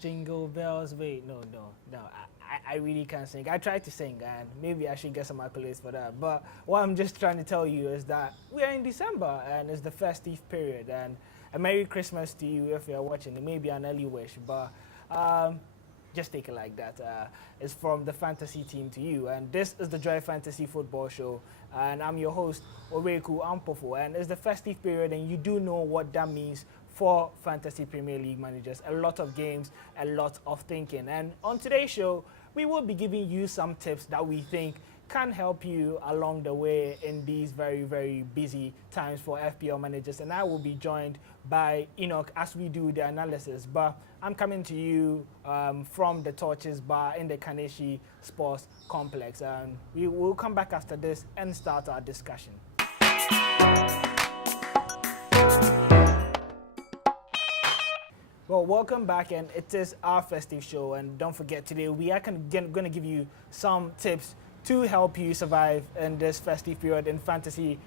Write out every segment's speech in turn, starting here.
jingle bells. Wait, no. I really can't sing. I tried to sing, and maybe I should get some accolades for that. But what I'm just trying to tell you is that we are in December, and it's the festive period. And a Merry Christmas to you if you're watching. It may be an early wish, but just take it like that. It's from the fantasy team to you, and this is the Joy Fantasy Football Show, and I'm your host, Owuraku Ampofo, and it's the festive period, and you do know what that means for Fantasy Premier League managers. A lot of games, a lot of thinking, and on today's show, we will be giving you some tips that we think can help you along the way in these very, very busy times for FPL managers. And I will be joined by Enoch as we do the analysis. But I'm coming to you from the Torches Bar in the Kaneshi Sports Complex. And we will come back after this and start our discussion. Well, welcome back, and it is our festive show. And don't forget, today we are going to give you some tips to help you survive in this festive period in Fantasy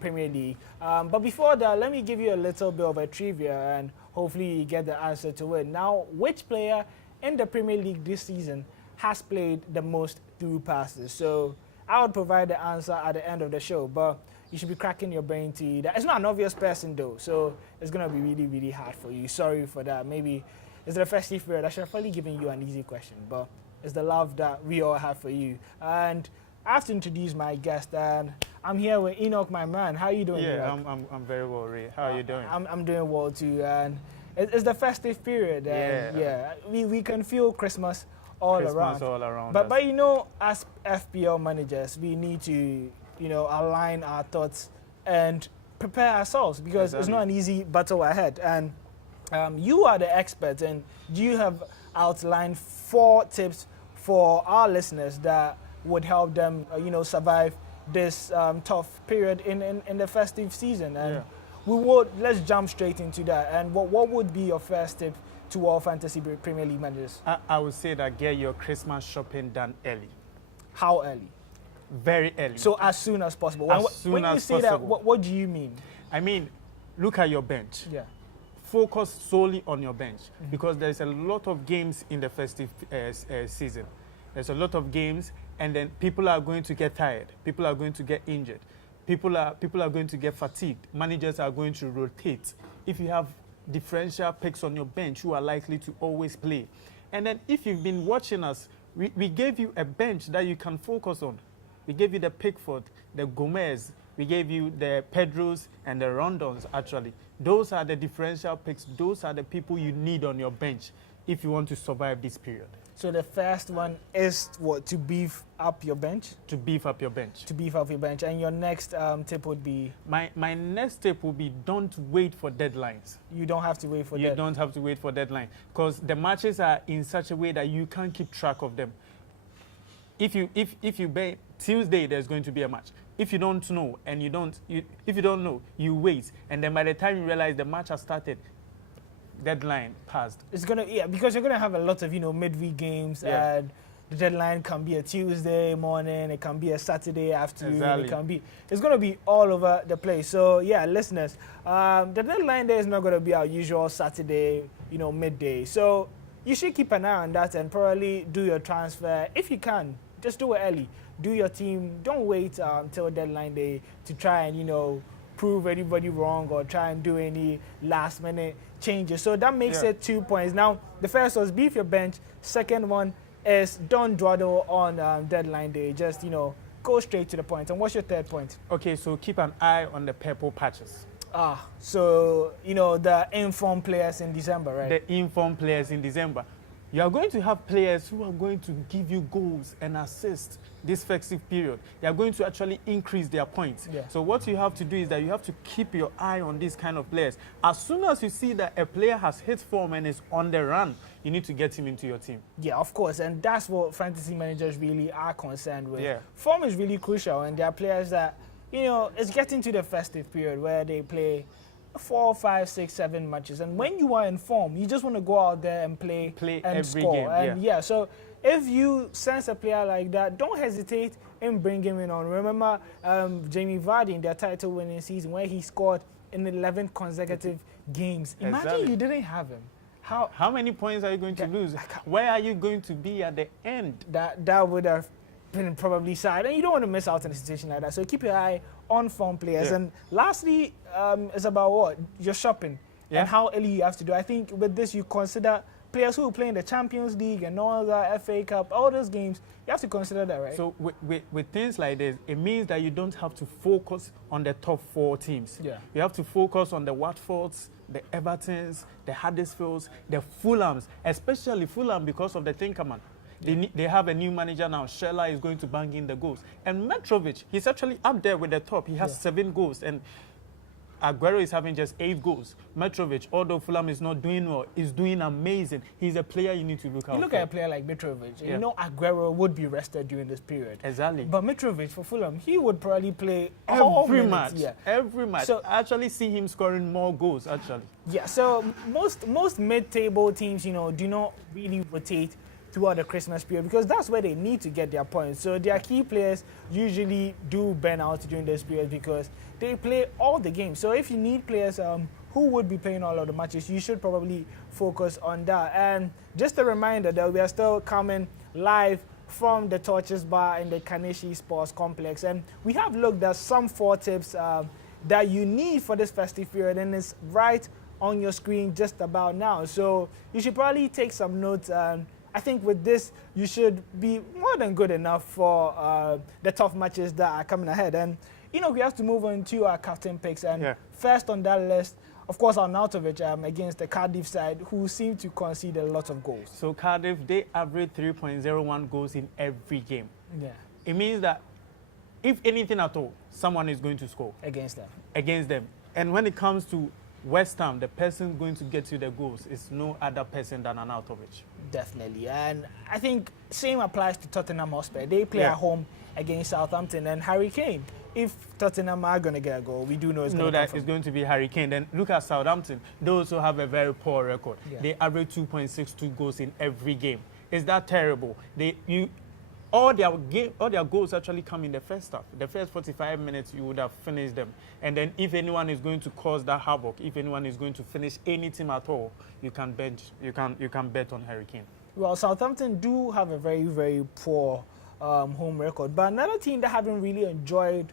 Premier League. But before that, let me give you a little bit of a trivia, and hopefully you get the answer to it. Now, which player in the Premier League this season has played the most through passes? So I would provide the answer at the end of the show, but you should be cracking your brain to that. It's not an obvious person though, so it's going to be really, really hard for you. Sorry for that. Maybe it's the festive period. I should have probably given you an easy question, but it's the love that we all have for you. And I have to introduce my guest, and I'm here with Enoch, my man. How are you doing? Yeah, I'm very well, Ray. How are you doing? I'm doing well too, and it's the festive period, and we can feel Christmas all around. But you know, as FPL managers, we need to align our thoughts and prepare ourselves, because It's not an easy battle ahead. And you are the expert, and you have outlined 4 tips for our listeners that would help them, survive this tough period in the festive season. And let's jump straight into that. And what would be your first tip to all Fantasy Premier League managers? I would say that get your Christmas shopping done early. How early? Very early. So as soon as possible. When you say that, what do you mean? I mean, look at your bench. Yeah. Focus solely on your bench, because there's a lot of games in the festive season. There's a lot of games, and then people are going to get tired. People are going to get injured. People are going to get fatigued. Managers are going to rotate. If you have differential picks on your bench who are likely to always play. And then if you've been watching us, we gave you a bench that you can focus on. We gave you the Pickford, the Gomez, we gave you the Pedros and the Rondons, actually. Those are the differential picks. Those are the people you need on your bench if you want to survive this period. So the first one is what? To beef up your bench? To beef up your bench. To beef up your bench. And your next tip would be? My next tip would be don't wait for deadlines. You don't have to wait for deadlines. You don't have to wait for deadline, because the matches are in such a way that you can't keep track of them. If you bet Tuesday, there's going to be a match. If you don't know, and if you don't know, you wait, and then by the time you realize the match has started, deadline passed. It's because you're gonna have a lot of midweek games, and the deadline can be a Tuesday morning, it can be a Saturday afternoon, it's gonna be all over the place. So yeah, listeners, the deadline day is not gonna be our usual Saturday, midday. So you should keep an eye on that and probably do your transfer if you can. Just do it early. Do your team. Don't wait until deadline day to try and, prove anybody wrong or try and do any last-minute changes. So that makes it 2 points. Now, the first was beef your bench. Second one is don't dawdle on deadline day. Just, go straight to the point. And what's your third point? Okay, so keep an eye on the purple patches. So, the informed players in December, right? The informed players in December. You are going to have players who are going to give you goals and assists this festive period. They are going to actually increase their points. Yeah. So what you have to do is that you have to keep your eye on these kind of players. As soon as you see that a player has hit form and is on the run, you need to get him into your team. Yeah, of course. And that's what fantasy managers really are concerned with. Yeah. Form is really crucial, and there are players that, it's getting to the festive period where they play 4, 5, 6, 7 matches, and when you are in form, you just want to go out there and play and every score. game. And so if you sense a player like that, don't hesitate in bringing him in on. Remember Jamie Vardy in their title-winning season where he scored in 11 consecutive games. Imagine you didn't have him. How many points are you going to lose? Where are you going to be at the end? That would have been probably sad, and you don't want to miss out on a situation like that. So keep your eye on form players. Yeah. And lastly, it's about what your shopping and how early you have to do. I think with this, you consider players who play in the Champions League and all the FA Cup, all those games. You have to consider that, right? So with things like this, it means that you don't have to focus on the top 4 teams. Yeah. You have to focus on the Watfords, the Evertons, the Huddersfields, the Fulhams, especially Fulham because of the Tinkerman. They have a new manager now. Schella is going to bang in the goals. And Mitrovic, he's actually up there with the top. He has 7 goals. And Aguero is having just 8 goals. Mitrovic, although Fulham is not doing well, is doing amazing. He's a player you need to look out for. You look at a player like Mitrovic, you know Aguero would be rested during this period. Exactly. But Mitrovic for Fulham, he would probably play every match. Yeah. Every match. So I actually see him scoring more goals, actually. Yeah, so most mid-table teams, do not really rotate throughout the Christmas period because that's where they need to get their points. So their key players usually do burn out during this period because they play all the games. So if you need players who would be playing all of the matches, you should probably focus on that. And just a reminder that we are still coming live from the Torches Bar in the Kaneshi Sports Complex. And we have looked at some 4 tips that you need for this festive period, and it's right on your screen just about now. So you should probably take some notes. I think with this, you should be more than good enough for the tough matches that are coming ahead. And, we have to move on to our captain picks. And first on that list, of course, Arnautovic against the Cardiff side, who seem to concede a lot of goals. So Cardiff, they average 3.01 goals in every game. Yeah. It means that if anything at all, someone is going to score. Against them. And when it comes to West Ham, the person going to get you the goals is no other person than Arnautovic. Definitely. And I think same applies to Tottenham Hotspur. They play at home against Southampton and Harry Kane. If Tottenham are going to get a goal, we do know it's going to come from. It's going to be Harry Kane. Then look at Southampton. They also have a very poor record. Yeah. They average 2.62 goals in every game. Is that terrible? All their goals actually come in the first half. The first 45 minutes, you would have finished them. And then if anyone is going to cause that havoc, if anyone is going to finish any team at all, you can bet on Harry Kane. Well, Southampton do have a very, very poor home record. But another team that haven't really enjoyed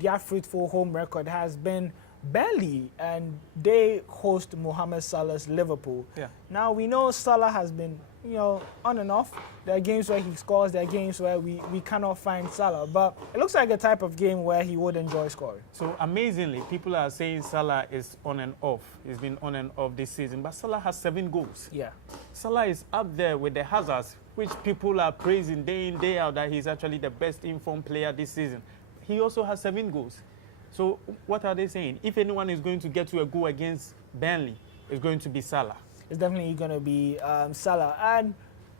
their fruitful home record has been Burnley, and they host Mohamed Salah's Liverpool. Yeah. Now, we know Salah has been, on and off. There are games where he scores, there are games where we cannot find Salah. But it looks like a type of game where he would enjoy scoring. So, amazingly, people are saying Salah is on and off. He's been on and off this season. But Salah has 7 goals. Yeah. Salah is up there with the Hazards, which people are praising day in, day out that he's actually the best informed player this season. He also has 7 goals. So what are they saying? If anyone is going to get to a goal against Burnley, it's going to be Salah. It's definitely going to be Salah. And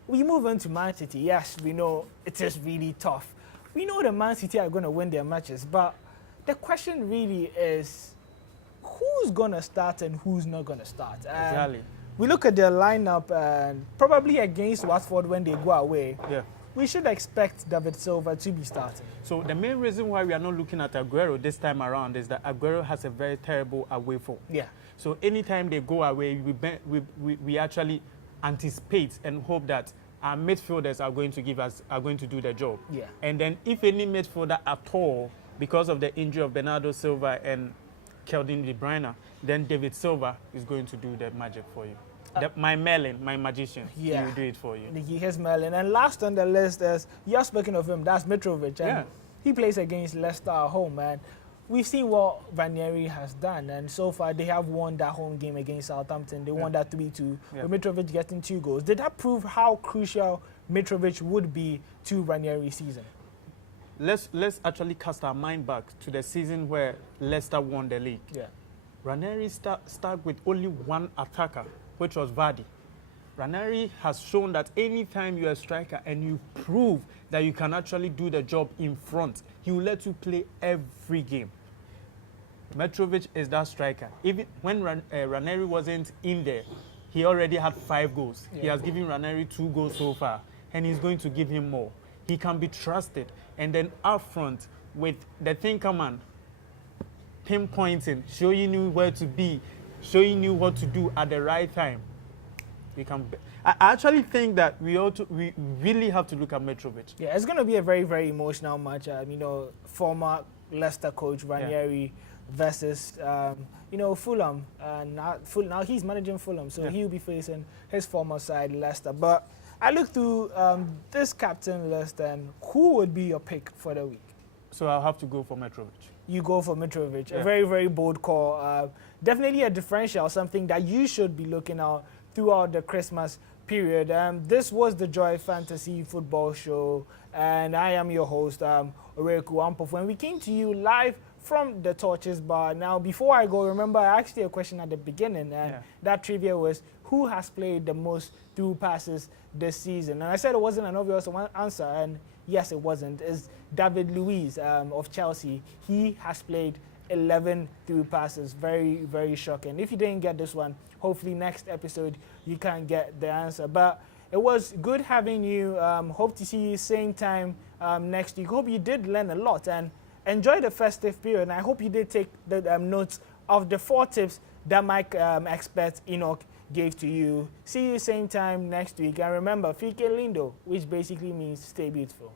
we move on to Man City. Yes, we know it is really tough. We know the Man City are going to win their matches, but the question really is who's going to start and who's not going to start. Exactly. We look at their lineup and probably against Watford when they go away. Yeah. We should expect David Silva to be starting. So the main reason why we are not looking at Aguero this time around is that Aguero has a very terrible away form. Yeah. So anytime they go away, we actually anticipate and hope that our midfielders are going to do the job. Yeah. And then if any midfielder at all, because of the injury of Bernardo Silva and Kevin De Bruyne, then David Silva is going to do the magic for you. My Merlin, my magician, he will do it for you. He has Merlin. And last on the list is, you're speaking of him, that's Mitrovic. And he plays against Leicester at home, and we've seen what Ranieri has done. And so far, they have won that home game against Southampton. They won that 3-2, with Mitrovic getting 2 goals. Did that prove how crucial Mitrovic would be to Ranieri's season? Let's actually cast our mind back to the season where Leicester won the league. Yeah. Ranieri started with only one attacker, which was Vardy. Ranieri has shown that anytime you're a striker and you prove that you can actually do the job in front, he will let you play every game. Mitrovic is that striker. Even when Ranieri wasn't in there, he already had 5 goals. Yeah. He has given Ranieri 2 goals so far, and he's going to give him more. He can be trusted. And then up front, with the thinker man, pinpointing, showing you where to be, showing you what to do at the right time. I actually think that we really have to look at Mitrovic. Yeah, it's going to be a very, very emotional match. Former Leicester coach Ranieri versus Fulham. Now he's managing Fulham, so he'll be facing his former side Leicester. But I look through this captain list, and who would be your pick for the week? So I'll have to go for Mitrovic. You go for Mitrovic. Yeah. A very, very bold call. Definitely a differential, something that you should be looking out throughout the Christmas period. This was the Joy Fantasy Football Show, and I am your host, Owuraku Ampofo, and we came to you live from the Torches Bar. Now, before I go, remember I asked you a question at the beginning, and that trivia was, who has played the most through passes this season? And I said it wasn't an obvious answer, and yes, it wasn't. It's David Luiz of Chelsea. He has played 11 through passes. Very, very shocking. If you didn't get this one, hopefully next episode you can get the answer. But it was good having you. Hope to see you same time next week. Hope you did learn a lot and enjoy the festive period. And I hope you did take the notes of the 4 tips that my expert Enoch gave to you. See you same time next week. And remember, Fike Lindo, which basically means stay beautiful.